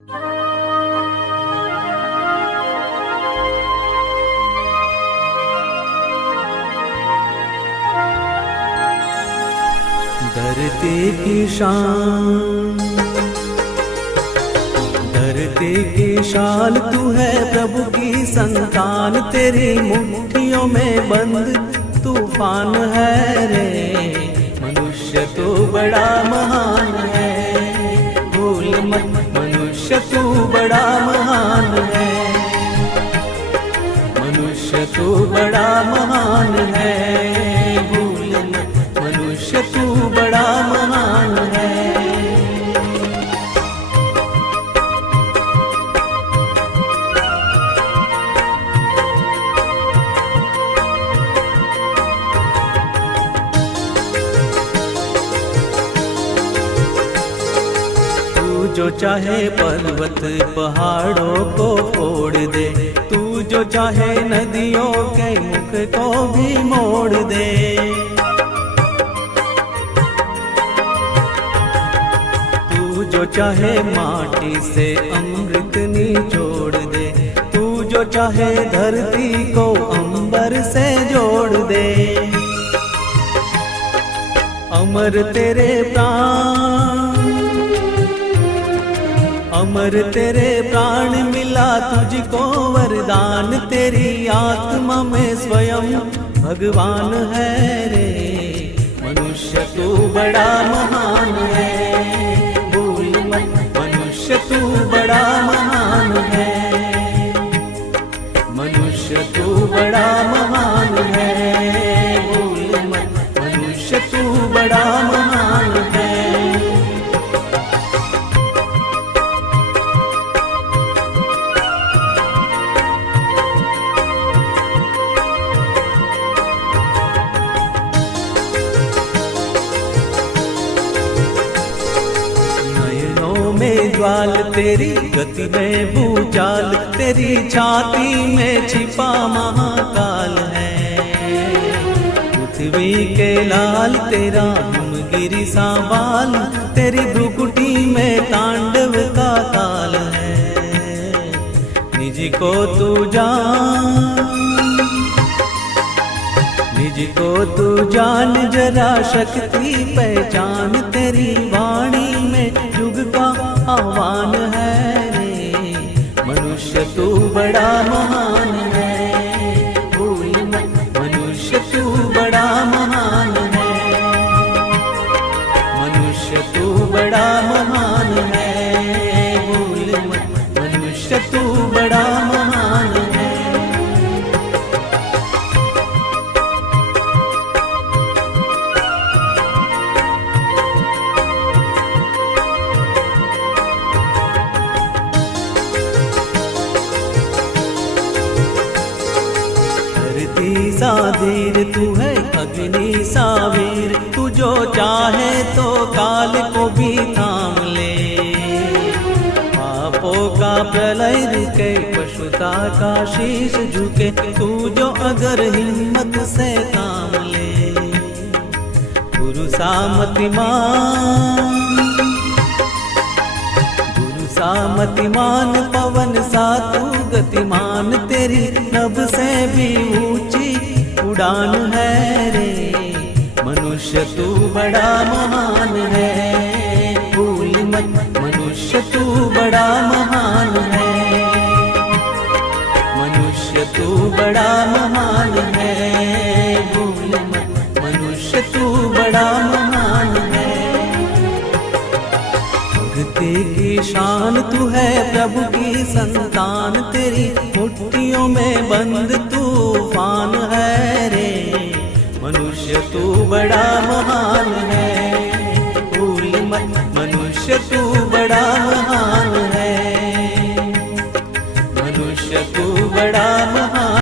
धरती की शान, धरती की शान तू है, प्रभु की संतान, तेरी मुट्ठियों में बंद तूफान है रे। मनुष्य तू बड़ा महान है, भूल मत मनुष्य तू बड़ा महान है, मनुष्य तू बड़ा महान है, भूल मत मनुष्य तू बड़ा महान है। तू जो चाहे पर्वत पहाड़ों को फोड़ दे, तू जो चाहे नदियों के मुख को भी मोड़ दे। तू जो चाहे माटी से अमृत निचोड़ दे, तू जो चाहे धरती को अंबर से जोड़ दे। अमर तेरे प्राण, अमर तेरे प्राण मिला तुझको वरदान, तेरी आत्मा में स्वयं भगवान है रे। मनुष्य तू बड़ा महान है, भूल मत मनुष्य तू बड़ा महान है, मनुष्य तू बड़ा महान है, भूल मत मनुष्य तू बड़ा महान है। में ज्वाल तेरी गति में भूचाल, तेरी छाती में छिपा महाकाल है। पृथ्वी के लाल तेरा हिमगिरी सा बाल, तेरी भ्रुकुटी में तांडव का ताल है। निज को तू जान, निज को तू जान जरा शक्ति पहचान, तेरी वाणी में युग का आह्वान है रे। मनुष्य तू बड़ा महान है, भूल मत मनुष्य तू बड़ा महान है, मनुष्य तू बड़ा महान है, भूल मत मनुष्य तू बड़ा महान है। सा धीर तू है अग्नि सा वीर, तू जो चाहे तो काल को भी थाम ले। पापों का प्रलय रुके, पशुता का शीश झुके, तू जो अगर हिम्मत से काम ले। गुरु सामतिमान, गुरु सामतिमान, पवन सा तू गतिमान, तेरी नभ से भी ऊंची उड़ान है रे। मनुष्य तू बड़ा महान है, भूल मत मनुष्य तू बड़ा महान है, मनुष्य तू बड़ा महान है, भूल मत मनुष्य तू बड़ा महान है। भक्ति की शान तू है, प्रभु की संतान, तेरी मुट्ठियों में बंद तूफान है रे। मनुष्य तू बड़ा महान है।